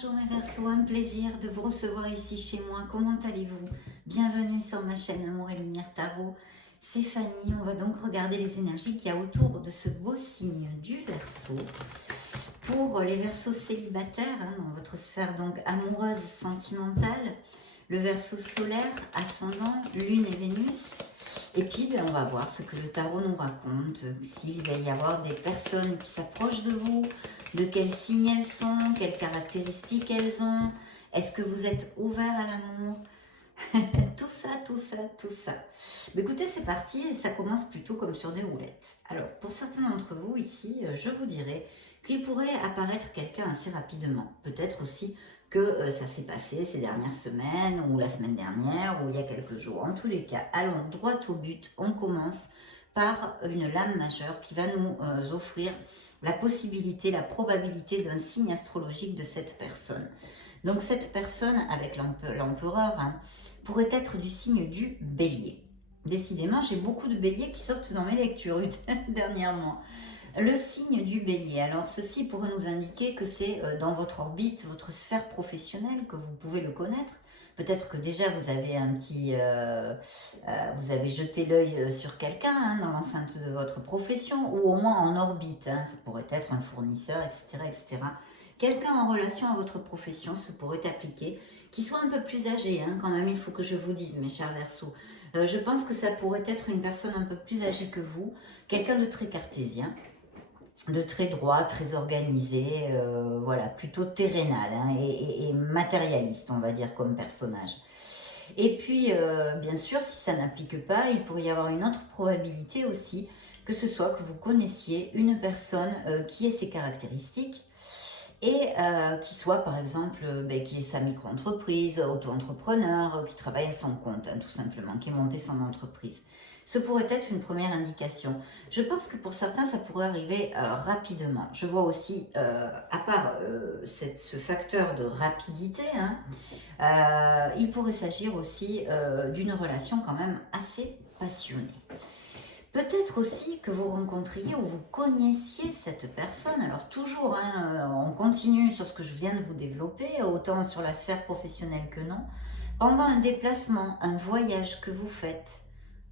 Bonjour mes Verseaux, un plaisir de vous recevoir ici chez moi. Comment allez-vous? Bienvenue sur ma chaîne Amour et Lumière Tarot. C'est Fanny. On va donc regarder les énergies qu'il y a autour de ce beau signe du Verseau. Pour les Verseaux célibataires, dans votre sphère donc amoureuse, sentimentale, le Verseau solaire, ascendant, Lune et Vénus. Et puis, on va voir ce que le tarot nous raconte, s'il va y avoir des personnes qui s'approchent de vous, de quels signes elles sont, quelles caractéristiques elles ont, est-ce que vous êtes ouvert à l'amour, tout ça, tout ça, tout ça. Mais écoutez, c'est parti et ça commence plutôt comme sur des roulettes. Alors, pour certains d'entre vous ici, je vous dirais qu'il pourrait apparaître quelqu'un assez rapidement. Peut-être aussi que ça s'est passé ces dernières semaines ou la semaine dernière ou il y a quelques jours. En tous les cas, allons droit au but. On commence par une lame majeure qui va nous offrir la possibilité, la probabilité d'un signe astrologique de cette personne. Donc cette personne avec l'empereur pourrait être du signe du bélier. Décidément, j'ai beaucoup de béliers qui sortent dans mes lectures dernièrement. Le signe du bélier, alors ceci pourrait nous indiquer que c'est dans votre orbite, votre sphère professionnelle que vous pouvez le connaître. Peut-être que déjà vous avez vous avez jeté l'œil sur quelqu'un dans l'enceinte de votre profession ou au moins en orbite. Ça pourrait être un fournisseur, etc., etc. Quelqu'un en relation à votre profession se pourrait appliquer, qui soit un peu plus âgé, quand même, il faut que je vous dise, mes chers Verseaux. Je pense que ça pourrait être une personne un peu plus âgée que vous, quelqu'un de très cartésien, de très droit, très organisé, voilà, plutôt terrénal et matérialiste, on va dire, comme personnage. Et puis, bien sûr, si ça n'applique pas, il pourrait y avoir une autre probabilité aussi, que ce soit que vous connaissiez une personne qui ait ces caractéristiques et qui soit, par exemple, qui ait sa micro-entreprise, auto-entrepreneur, qui travaille à son compte, tout simplement, qui ait monté son entreprise. Ce pourrait être une première indication. Je pense que pour certains, ça pourrait arriver rapidement. Je vois aussi, à part ce facteur de rapidité, il pourrait s'agir aussi d'une relation quand même assez passionnée. Peut-être aussi que vous rencontriez ou vous connaissiez cette personne. Alors toujours, on continue sur ce que je viens de vous développer, autant sur la sphère professionnelle que non. Pendant un déplacement, un voyage que vous faites,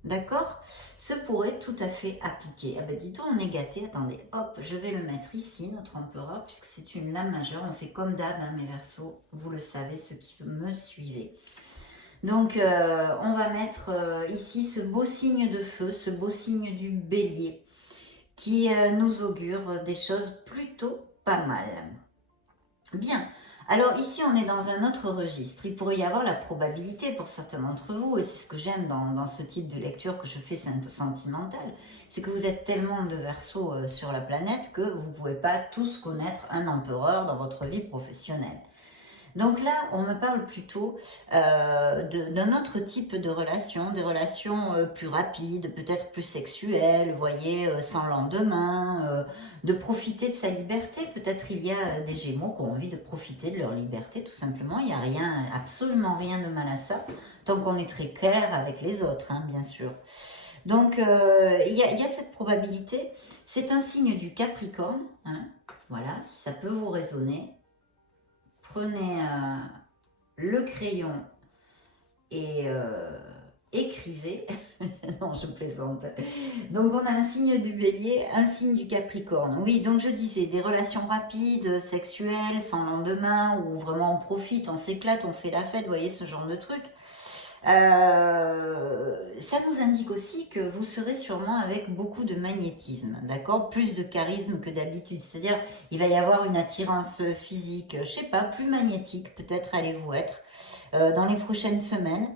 d'accord, ce pourrait tout à fait appliquer. Ah ben dis-toi, on est gâté. Attendez, hop, je vais le mettre ici, notre empereur, puisque c'est une lame majeure. On fait comme d'hab, mes Verseaux, vous le savez, ceux qui me suivez. Donc, on va mettre ici ce beau signe de feu, ce beau signe du bélier, qui nous augure des choses plutôt pas mal. Bien. Alors ici, on est dans un autre registre. Il pourrait y avoir la probabilité pour certains d'entre vous, et c'est ce que j'aime dans ce type de lecture que je fais sentimentale, c'est que vous êtes tellement de Verseaux sur la planète que vous ne pouvez pas tous connaître un empereur dans votre vie professionnelle. Donc là, on me parle plutôt d'un autre type de relation, des relations plus rapides, peut-être plus sexuelles, vous voyez, sans lendemain, de profiter de sa liberté. Peut-être il y a des Gémeaux qui ont envie de profiter de leur liberté, tout simplement. Il n'y a rien, absolument rien de mal à ça, tant qu'on est très clair avec les autres, bien sûr. Donc, il y a cette probabilité. C'est un signe du Capricorne, voilà, si ça peut vous résonner. Prenez le crayon et écrivez. Non, je plaisante. Donc, on a un signe du bélier, un signe du capricorne. Oui, donc je disais, des relations rapides, sexuelles, sans lendemain, où vraiment on profite, on s'éclate, on fait la fête, vous voyez, ce genre de truc. Ça nous indique aussi que vous serez sûrement avec beaucoup de magnétisme, d'accord, plus de charisme que d'habitude, c'est-à-dire il va y avoir une attirance physique, je sais pas, plus magnétique, peut-être allez-vous être dans les prochaines semaines,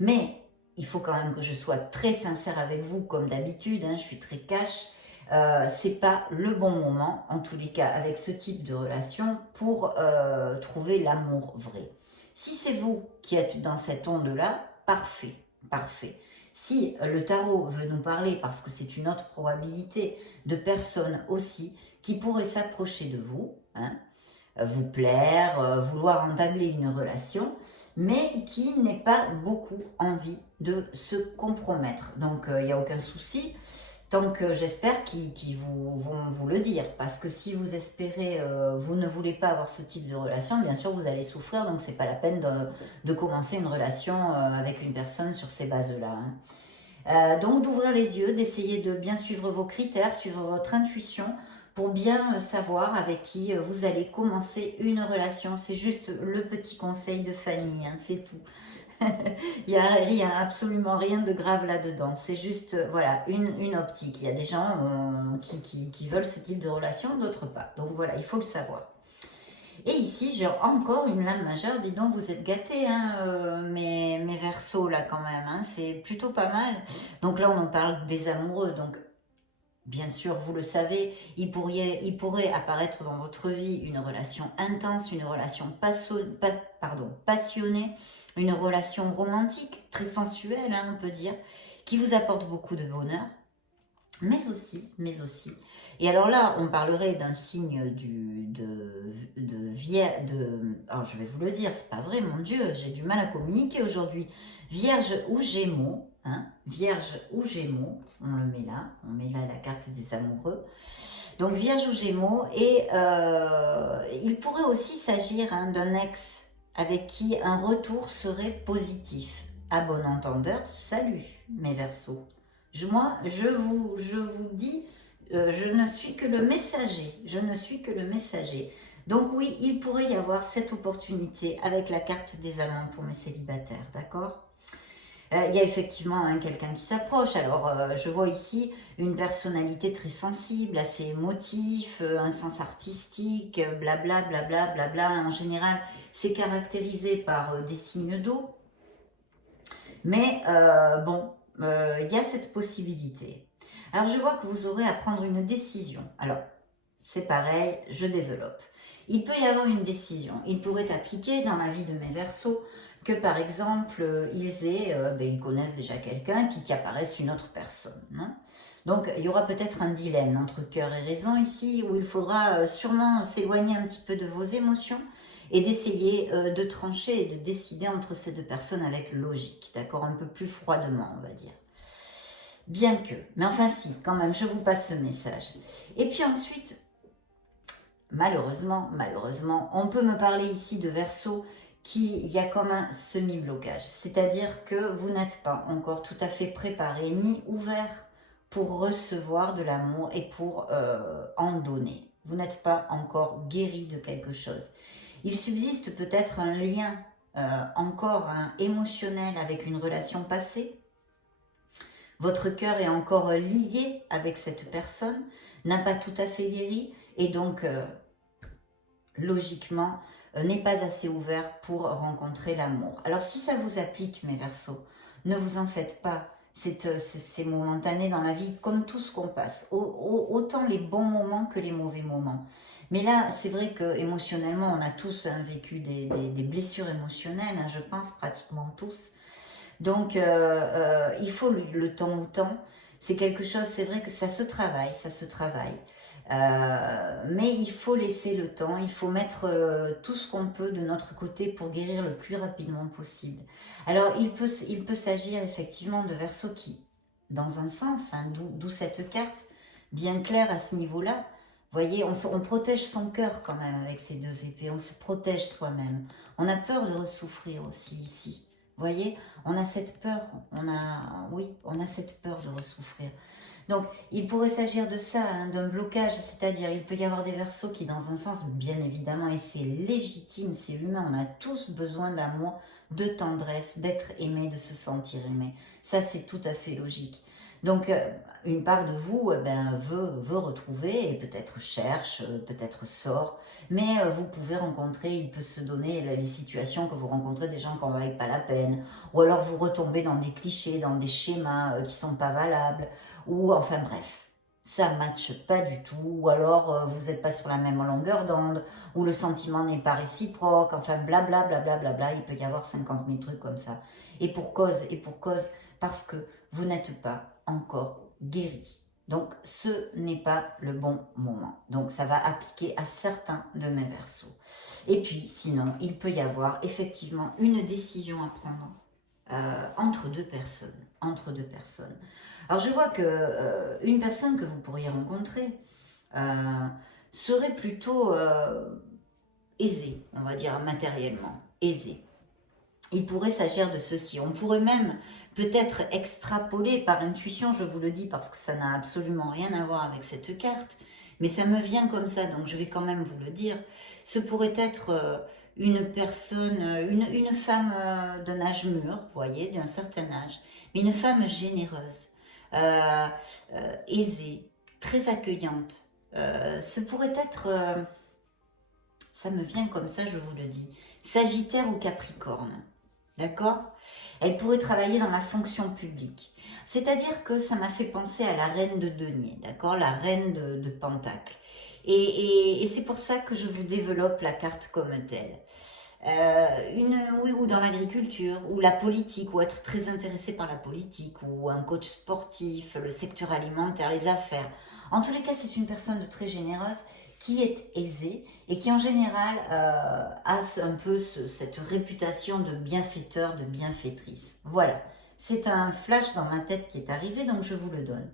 mais il faut quand même que je sois très sincère avec vous, comme d'habitude, je suis très cash. C'est pas le bon moment, en tous les cas, avec ce type de relation, pour trouver l'amour vrai. Si c'est vous qui êtes dans cette onde-là, parfait, parfait. Si le tarot veut nous parler, parce que c'est une autre probabilité, de personnes aussi qui pourraient s'approcher de vous, vous plaire, vouloir entabler une relation, mais qui n'aient pas beaucoup envie de se compromettre. Donc, il n'y a aucun souci. Donc, j'espère qu'ils vont vous le dire, parce que si vous espérez, vous ne voulez pas avoir ce type de relation, bien sûr, vous allez souffrir, donc c'est pas la peine de commencer une relation avec une personne sur ces bases-là. Hein. Donc, d'ouvrir les yeux, d'essayer de bien suivre vos critères, suivre votre intuition, pour bien savoir avec qui vous allez commencer une relation. C'est juste le petit conseil de Fanny, hein, c'est tout. Il n'y a rien, absolument rien de grave là-dedans. C'est juste, voilà, une optique. Il y a des gens qui veulent ce type de relation, d'autres pas. Donc voilà, il faut le savoir. Et ici, j'ai encore une lame majeure. Dis donc, vous êtes gâtés, hein, mes Verseaux, là, quand même. Hein, c'est plutôt pas mal. Donc là, on en parle des amoureux. Donc, bien sûr, vous le savez, il pourrait apparaître dans votre vie une relation intense, une relation passionnée, une relation romantique, très sensuelle, hein, on peut dire, qui vous apporte beaucoup de bonheur, mais aussi. Et alors là, on parlerait d'un signe alors je vais vous le dire, c'est pas vrai, mon Dieu, j'ai du mal à communiquer aujourd'hui. Vierge ou Gémeaux, hein, Vierge ou Gémeaux, on met là la carte des amoureux. Donc Vierge ou Gémeaux, et il pourrait aussi s'agir hein, d'un ex avec qui un retour serait positif. À bon entendeur, salut mes Verseaux. Moi, je vous dis, je ne suis que le messager. Je ne suis que le messager. Donc oui, il pourrait y avoir cette opportunité avec la carte des amants pour mes célibataires, d'accord ? Il y a effectivement hein, quelqu'un qui s'approche. Alors, je vois ici une personnalité très sensible, assez émotif, un sens artistique, blabla, blabla, blabla. En général, c'est caractérisé par des signes d'eau. Mais bon, il y a cette possibilité. Alors, je vois que vous aurez à prendre une décision. Alors, c'est pareil, je développe. Il peut y avoir une décision. Il pourrait appliquer dans la vie de mes Verseaux que, par exemple, ils connaissent déjà quelqu'un qui apparaisse une autre personne. Non donc, il y aura peut-être un dilemme entre cœur et raison ici, où il faudra sûrement s'éloigner un petit peu de vos émotions et d'essayer de trancher et de décider entre ces deux personnes avec logique, d'accord, un peu plus froidement, on va dire. Bien que, mais enfin si, quand même, je vous passe ce message. Et puis ensuite, malheureusement, on peut me parler ici de Verseau qui y a comme un semi-blocage. C'est-à-dire que vous n'êtes pas encore tout à fait préparé ni ouvert pour recevoir de l'amour et pour en donner. Vous n'êtes pas encore guéri de quelque chose. Il subsiste peut-être un lien encore émotionnel avec une relation passée. Votre cœur est encore lié avec cette personne, n'a pas tout à fait guéri et donc logiquement n'est pas assez ouvert pour rencontrer l'amour. Alors si ça vous applique mes Verseaux, ne vous en faites pas. C'est momentané dans la vie, comme tout ce qu'on passe. Autant les bons moments que les mauvais moments. Mais là, c'est vrai que émotionnellement, on a tous vécu des blessures émotionnelles, hein, je pense, pratiquement tous. Donc, il faut le temps au temps. C'est quelque chose, c'est vrai que ça se travaille, mais il faut laisser le temps, il faut mettre tout ce qu'on peut de notre côté pour guérir le plus rapidement possible. Alors, il peut s'agir effectivement de Verseaux qui, dans un sens, hein, d'où cette carte, bien claire à ce niveau-là, vous voyez, on protège son cœur quand même avec ces deux épées, on se protège soi-même. On a peur de ressouffrir aussi ici. Vous voyez, on a cette peur, on a cette peur de ressouffrir. Donc, il pourrait s'agir de ça, hein, d'un blocage, c'est-à-dire il peut y avoir des Verseaux qui, dans un sens, bien évidemment, et c'est légitime, c'est humain, on a tous besoin d'amour, de tendresse, d'être aimé, de se sentir aimé. Ça, c'est tout à fait logique. Donc, une part de vous veut retrouver, et peut-être cherche, peut-être sort, mais vous pouvez rencontrer, il peut se donner les situations que vous rencontrez des gens qui n'en valent pas la peine, ou alors vous retombez dans des clichés, dans des schémas qui ne sont pas valables, ou enfin bref, ça ne matche pas du tout, ou alors vous n'êtes pas sur la même longueur d'onde, ou le sentiment n'est pas réciproque, enfin blablabla, il peut y avoir 50 000 trucs comme ça. Et pour cause, parce que vous n'êtes pas encore guéri. Donc ce n'est pas le bon moment. Donc ça va appliquer à certains de mes Verseaux. Et puis sinon, il peut y avoir effectivement une décision à prendre entre deux personnes. entre deux personnes. Alors je vois que une personne que vous pourriez rencontrer serait plutôt aisée, on va dire matériellement, aisée. Il pourrait s'agir de ceci. On pourrait même peut-être extrapoler par intuition, je vous le dis parce que ça n'a absolument rien à voir avec cette carte, mais ça me vient comme ça, donc je vais quand même vous le dire. Ce pourrait être une personne, une femme d'un âge mûr, vous voyez, d'un certain âge, mais une femme généreuse, aisée, très accueillante. Ce pourrait être, ça me vient comme ça, je vous le dis, Sagittaire ou Capricorne. D'accord? Elle pourrait travailler dans la fonction publique. C'est-à-dire que ça m'a fait penser à la reine de denier, d'accord? La reine de Pentacle. Et c'est pour ça que je vous développe la carte comme telle. Oui, ou dans l'agriculture, ou la politique, ou être très intéressé par la politique, ou un coach sportif, le secteur alimentaire, les affaires. En tous les cas, c'est une personne de très généreuse qui est aisée et qui en général a un peu cette réputation de bienfaiteur, de bienfaitrice. Voilà, c'est un flash dans ma tête qui est arrivé, donc je vous le donne.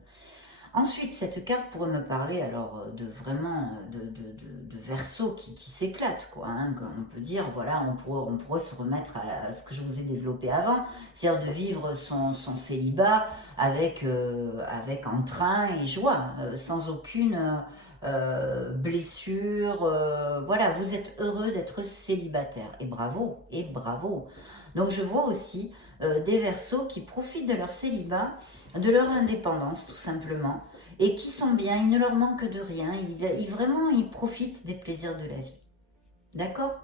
Ensuite, cette carte pourrait me parler alors de vraiment de Verseau qui s'éclate, quoi. Hein, on peut dire, voilà, on pourrait se remettre à ce que je vous ai développé avant, c'est-à-dire de vivre son célibat avec entrain et joie, sans aucune blessure. Voilà, vous êtes heureux d'être célibataire. Et bravo, et bravo. Donc je vois aussi des Verseaux qui profitent de leur célibat, de leur indépendance tout simplement, et qui sont bien, il ne leur manque de rien, vraiment ils profitent des plaisirs de la vie. D'accord?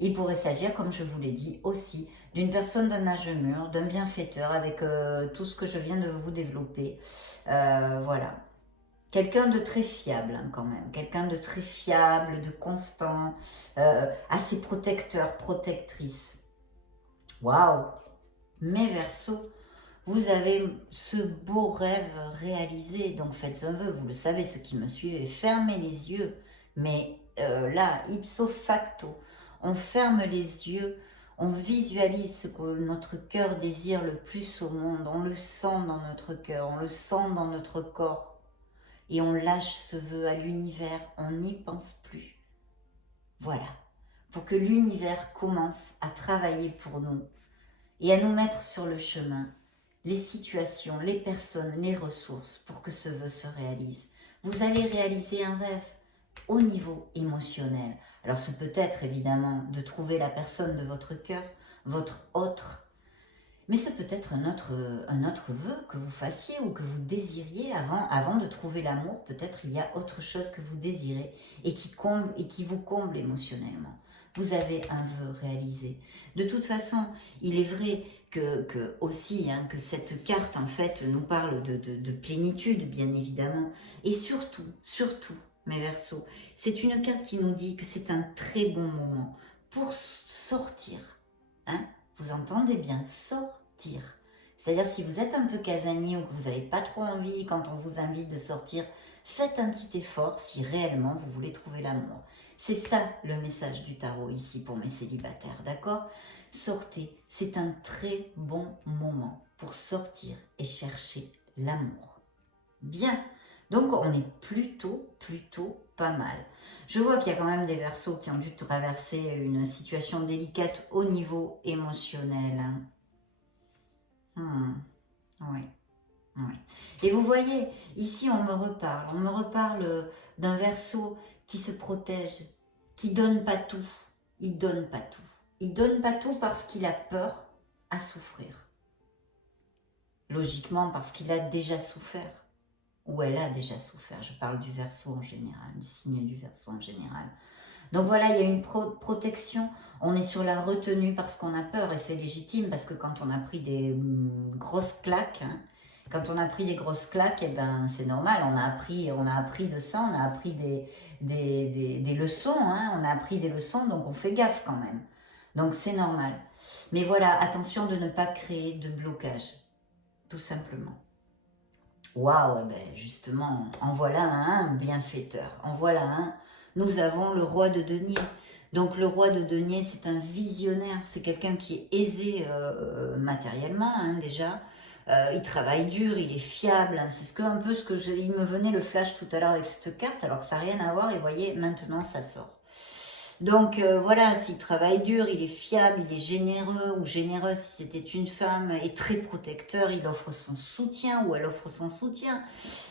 Il pourrait s'agir, comme je vous l'ai dit, aussi d'une personne d'un âge mûr, d'un bienfaiteur, avec tout ce que je viens de vous développer. Voilà. Quelqu'un de très fiable hein, quand même, quelqu'un de très fiable, de constant, assez protecteur, protectrice. Waouh! Mais Verseau, vous avez ce beau rêve réalisé, donc faites un vœu, vous le savez, ceux qui me suivent, fermez les yeux. Mais là, ipso facto, on ferme les yeux, on visualise ce que notre cœur désire le plus au monde, on le sent dans notre cœur, on le sent dans notre corps. Et on lâche ce vœu à l'univers, on n'y pense plus. Voilà, pour que l'univers commence à travailler pour nous et à nous mettre sur le chemin les situations, les personnes, les ressources pour que ce vœu se réalise. Vous allez réaliser un rêve au niveau émotionnel. Alors ce peut être évidemment de trouver la personne de votre cœur, votre autre. Mais ça peut être un autre vœu que vous fassiez ou que vous désiriez avant de trouver l'amour. Peut-être il y a autre chose que vous désirez et qui vous comble émotionnellement. Vous avez un vœu réalisé. De toute façon, il est vrai que aussi que cette carte en fait nous parle de plénitude bien évidemment. Et surtout, mes Verseaux, c'est une carte qui nous dit que c'est un très bon moment pour sortir. Hein? Vous entendez bien, sortir. C'est-à-dire si vous êtes un peu casanier ou que vous n'avez pas trop envie quand on vous invite de sortir, faites un petit effort si réellement vous voulez trouver l'amour. C'est ça le message du tarot ici pour mes célibataires, d'accord? Sortez, c'est un très bon moment pour sortir et chercher l'amour. Bien, donc on est plutôt pas mal. Je vois qu'il y a quand même des Verseaux qui ont dû traverser une situation délicate au niveau émotionnel. Oui, oui. Et vous voyez, ici on me reparle d'un Verseau qui se protège, qui donne pas tout. Il donne pas tout. Il donne pas tout parce qu'il a peur à souffrir. Logiquement parce qu'il a déjà souffert. Ou elle a déjà souffert. Je parle du Verseau en général, du signe du Verseau en général. Donc voilà, il y a une protection. On est sur la retenue parce qu'on a peur et c'est légitime parce que quand on a pris des grosses claques, quand on a pris des grosses claques, eh ben c'est normal. On a appris de ça, on a appris des leçons, on a appris des leçons, donc on fait gaffe quand même. Donc c'est normal. Mais voilà, attention de ne pas créer de blocage, tout simplement. Waouh, ben justement, en voilà un bienfaiteur. En voilà un. Nous avons le roi de denier. Donc le roi de denier, c'est un visionnaire. C'est quelqu'un qui est aisé matériellement déjà. il travaille dur, il est fiable, hein. C'est un peu il me venait le flash tout à l'heure avec cette carte, alors que ça n'a rien à voir, et vous voyez, maintenant ça sort. Donc voilà, s'il travaille dur, il est fiable, il est généreux ou généreuse si c'était une femme, et très protecteur, il offre son soutien ou elle offre son soutien.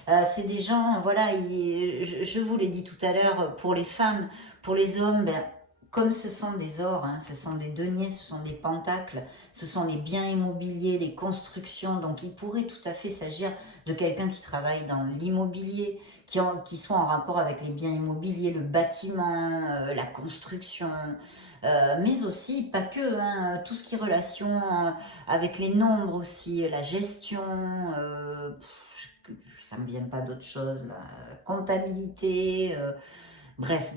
C'est des gens, voilà, je vous l'ai dit tout à l'heure, pour les femmes, pour les hommes, ben, comme ce sont des ors, hein, ce sont des deniers, ce sont des pentacles, ce sont les biens immobiliers, les constructions, donc il pourrait tout à fait s'agir de quelqu'un qui travaille dans l'immobilier, qui soit en rapport avec les biens immobiliers, le bâtiment, la construction, mais aussi, pas que, hein, tout ce qui est relation avec les nombres aussi, la gestion, ça ne me vient pas d'autre chose, la comptabilité, bref,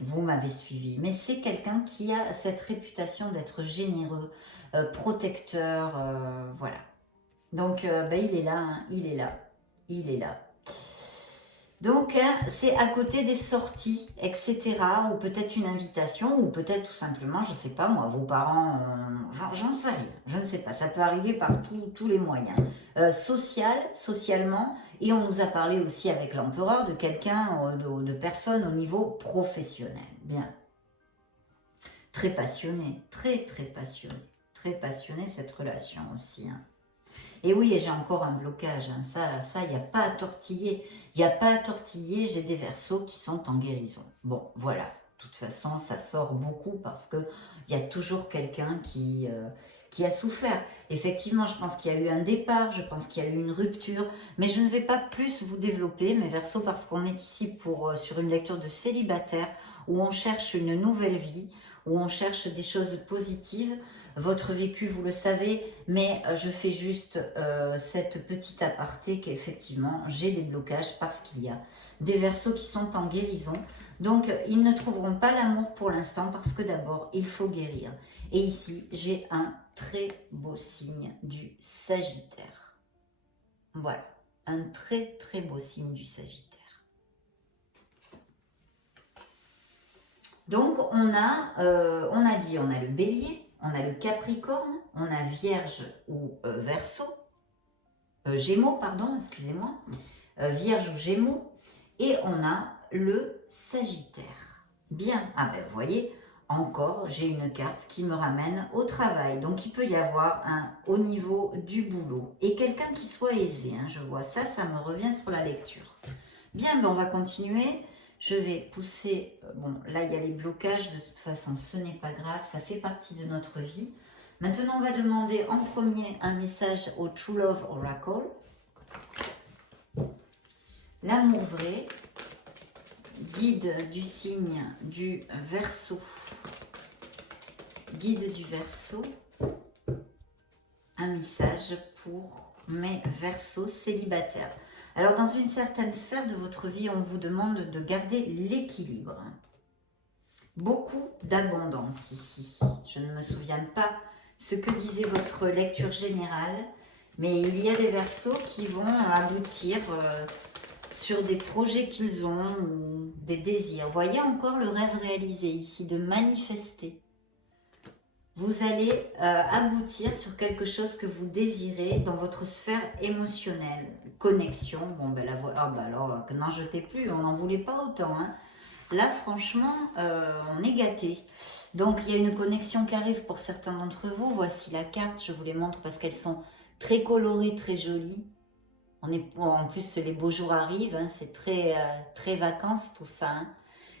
vous m'avez suivi. Mais c'est quelqu'un qui a cette réputation d'être généreux, protecteur, voilà. Donc, ben, il est là, hein, il est là, il est là. Donc, hein, c'est à côté des sorties, etc. Ou peut-être une invitation, ou peut-être tout simplement, je ne sais pas moi, vos parents, j'en sais rien, je ne sais pas, ça peut arriver par tous les moyens. Socialement, et on nous a parlé aussi avec l'empereur de quelqu'un, de personnes au niveau professionnel. Bien. Très passionné, très passionné cette relation aussi, hein. Et oui, et j'ai encore un blocage, hein. Ça, il n'y a pas à tortiller. Il n'y a pas à tortiller, j'ai des Verseaux qui sont en guérison. Bon, voilà. De toute façon, ça sort beaucoup parce qu'il y a toujours quelqu'un qui a souffert. Effectivement, je pense qu'il y a eu un départ, je pense qu'il y a eu une rupture, mais je ne vais pas plus vous développer, mes Verseaux, parce qu'on est ici sur une lecture de célibataire, où on cherche une nouvelle vie, où on cherche des choses positives. Votre vécu, vous le savez, mais je fais juste cette petite aparté qu'effectivement, j'ai des blocages parce qu'il y a des Verseaux qui sont en guérison. Donc, ils ne trouveront pas l'amour pour l'instant parce que d'abord, il faut guérir. Et ici, j'ai un très beau signe du Sagittaire. Voilà, un très beau signe du Sagittaire. Donc, on a dit, on a le Bélier, on a le Capricorne, on a Vierge ou Verseau, Gémeaux, pardon, excusez-moi, Vierge ou Gémeaux, et on a le Sagittaire. Bien, ah ben vous voyez, encore j'ai une carte qui me ramène au travail, donc il peut y avoir au niveau du boulot, et quelqu'un qui soit aisé, hein, je vois ça me revient sur la lecture. Bien, ben on va continuer. Je vais pousser, bon là il y a les blocages, de toute façon ce n'est pas grave, ça fait partie de notre vie. Maintenant on va demander en premier un message au True Love Oracle. L'amour vrai, guide du signe du Verseau. Guide du Verseau, un message pour mes Verseaux célibataires. Alors, dans une certaine sphère de votre vie, on vous demande de garder l'équilibre. Beaucoup d'abondance ici. Je ne me souviens pas ce que disait votre lecture générale, mais il y a des Verseaux qui vont aboutir sur des projets qu'ils ont ou des désirs. Voyez encore le rêve réalisé ici, de manifester. Vous allez aboutir sur quelque chose que vous désirez dans votre sphère émotionnelle. Connexion, bon ben la voilà, bah alors n'en jetez plus, on n'en voulait pas autant, hein. Là franchement, on est gâtés. Donc il y a une connexion qui arrive pour certains d'entre vous. Voici la carte, je vous les montre parce qu'elles sont très colorées, très jolies. En plus les beaux jours arrivent, hein, c'est très vacances tout ça, hein.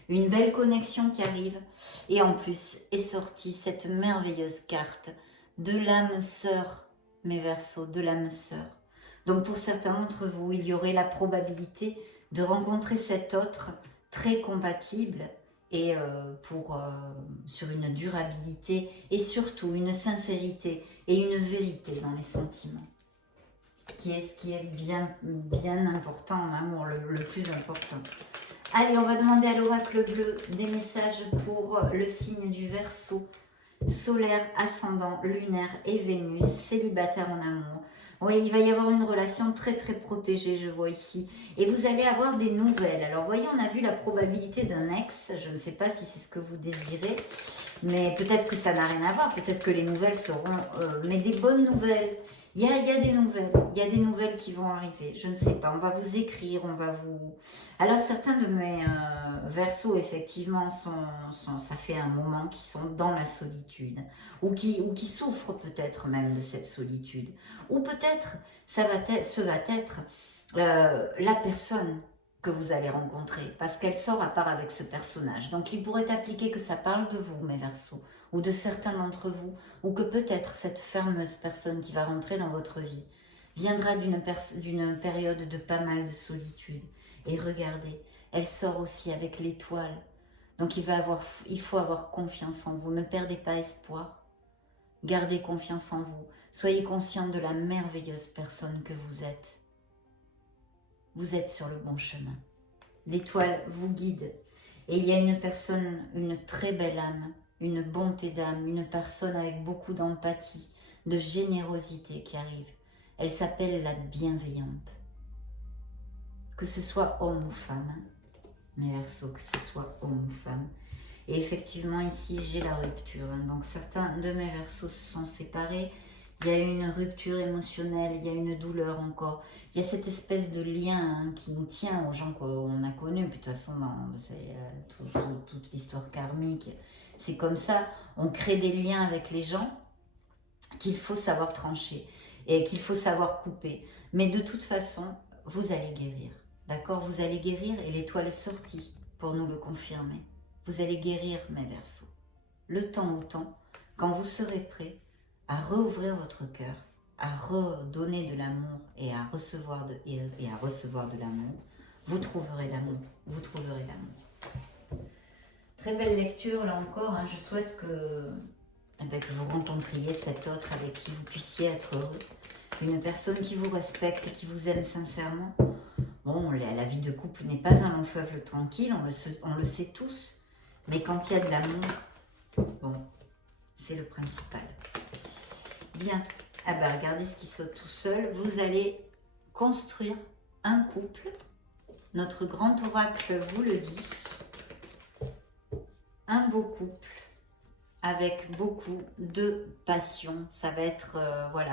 Une belle connexion qui arrive. Et en plus est sortie cette merveilleuse carte de l'âme sœur, mes Verseaux, de l'âme sœur. Donc pour certains d'entre vous, il y aurait la probabilité de rencontrer cet autre très compatible et sur une durabilité et surtout une sincérité et une vérité dans les sentiments. Qui est ce qui est bien important en amour, le plus important. Allez, on va demander à l'oracle bleu des messages pour le signe du Verseau, solaire, ascendant, lunaire et Vénus, célibataire en amour. Oui, il va y avoir une relation très protégée, je vois ici. Et vous allez avoir des nouvelles. Alors, voyez, on a vu la probabilité d'un ex. Je ne sais pas si c'est ce que vous désirez, mais peut-être que ça n'a rien à voir. Peut-être que les nouvelles seront... mais des bonnes nouvelles. Il y a des nouvelles qui vont arriver, je ne sais pas, on va vous écrire, on va vous... Alors certains de mes Verseaux, effectivement, ça fait un moment qu'ils sont dans la solitude, ou qui souffrent peut-être même de cette solitude, ou peut-être ce va être la personne que vous allez rencontrer, parce qu'elle sort à part avec ce personnage. Donc il pourrait appliquer que ça parle de vous, mes Verseaux, ou de certains d'entre vous, ou que peut-être cette fameuse personne qui va rentrer dans votre vie viendra d'une période de pas mal de solitude. Et regardez, elle sort aussi avec l'étoile. Donc il faut avoir confiance en vous. Ne perdez pas espoir. Gardez confiance en vous. Soyez conscient de la merveilleuse personne que vous êtes. Vous êtes sur le bon chemin. L'étoile vous guide. Et il y a une personne, une très belle âme, une bonté d'âme, une personne avec beaucoup d'empathie, de générosité qui arrive. Elle s'appelle la bienveillante. Que ce soit homme ou femme, mes Verseaux, que ce soit homme ou femme. Et effectivement, ici, j'ai la rupture. Donc, certains de mes Verseaux se sont séparés. Il y a une rupture émotionnelle, il y a une douleur encore. Il y a cette espèce de lien qui nous tient aux gens qu'on a connus. Puis, de toute façon, dans toute l'histoire karmique, c'est comme ça. On crée des liens avec les gens qu'il faut savoir trancher et qu'il faut savoir couper. Mais de toute façon, vous allez guérir. D'accord? Vous allez guérir et l'étoile est sortie pour nous le confirmer. Vous allez guérir, mes Verseaux. Le temps au temps, quand vous serez prêts à rouvrir votre cœur, à redonner de l'amour et à recevoir de l'amour, vous trouverez l'amour. Vous trouverez l'amour. Très belle lecture, là encore. Hein, je souhaite que vous rencontriez cet autre avec qui vous puissiez être heureux. Une personne qui vous respecte et qui vous aime sincèrement. Bon, la vie de couple n'est pas un long fleuve tranquille, on le sait tous. Mais quand il y a de l'amour, bon, c'est le principal. Bien, regardez ce qui saute tout seul. Vous allez construire un couple. Notre grand oracle vous le dit. Un beau couple avec beaucoup de passion. Ça va être, voilà.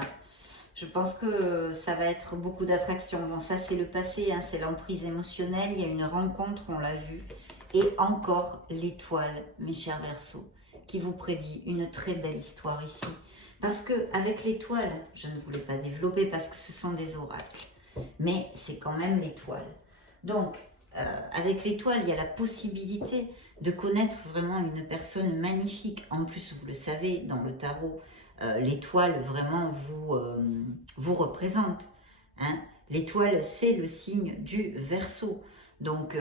Je pense que ça va être beaucoup d'attraction. Bon, ça c'est le passé, hein, c'est l'emprise émotionnelle. Il y a une rencontre, on l'a vu. Et encore l'étoile, mes chers Verseaux, qui vous prédit une très belle histoire ici. Parce que avec l'étoile, je ne voulais pas développer parce que ce sont des oracles. Mais c'est quand même l'étoile. Donc, avec l'étoile, il y a la possibilité de connaître vraiment une personne magnifique. En plus, vous le savez, dans le tarot, l'étoile vraiment vous représente. Hein. L'étoile, c'est le signe du Verseau. Donc,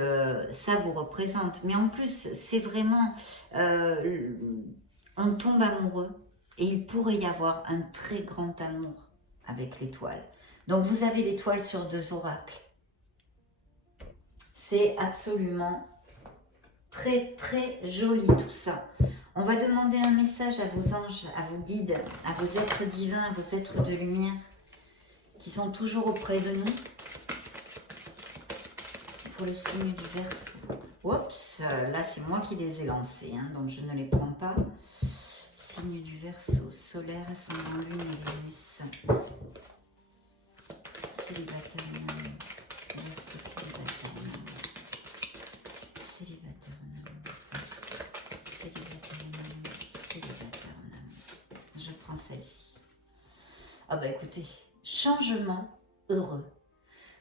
ça vous représente. Mais en plus, c'est vraiment... on tombe amoureux et il pourrait y avoir un très grand amour avec l'étoile. Donc, vous avez l'étoile sur 2 oracles. C'est absolument très, très joli tout ça. On va demander un message à vos anges, à vos guides, à vos êtres divins, à vos êtres de lumière qui sont toujours auprès de nous. Pour les signes du Verseau. Oups, là c'est moi qui les ai lancés, hein, donc je ne les prends pas. Signe du Verseau, solaire, ascendant lune et Vénus. Célibataire, Verseau, célibataire, célibataire, Verseau, célibataire, je prends celle-ci. Ah bah écoutez, changement heureux.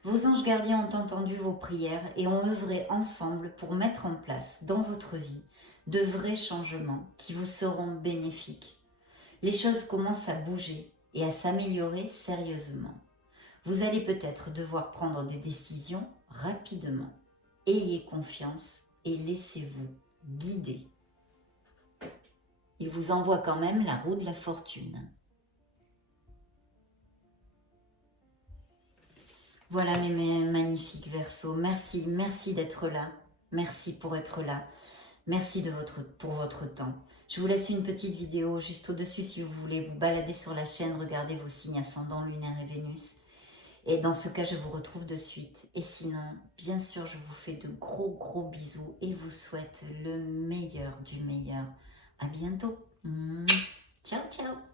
Vos anges gardiens ont entendu vos prières et ont œuvré ensemble pour mettre en place dans votre vie de vrais changements qui vous seront bénéfiques. Les choses commencent à bouger et à s'améliorer sérieusement. Vous allez peut-être devoir prendre des décisions rapidement. Ayez confiance et laissez-vous guider. Il vous envoie quand même la roue de la fortune. Voilà mes magnifiques Verseaux. Merci, merci d'être là. Merci pour être là. Merci pour votre temps. Je vous laisse une petite vidéo juste au-dessus si vous voulez vous balader sur la chaîne, regarder vos signes ascendants, lunaire et Vénus. Et dans ce cas, je vous retrouve de suite. Et sinon, bien sûr, je vous fais de gros bisous et vous souhaite le meilleur du meilleur. À bientôt. Ciao, ciao.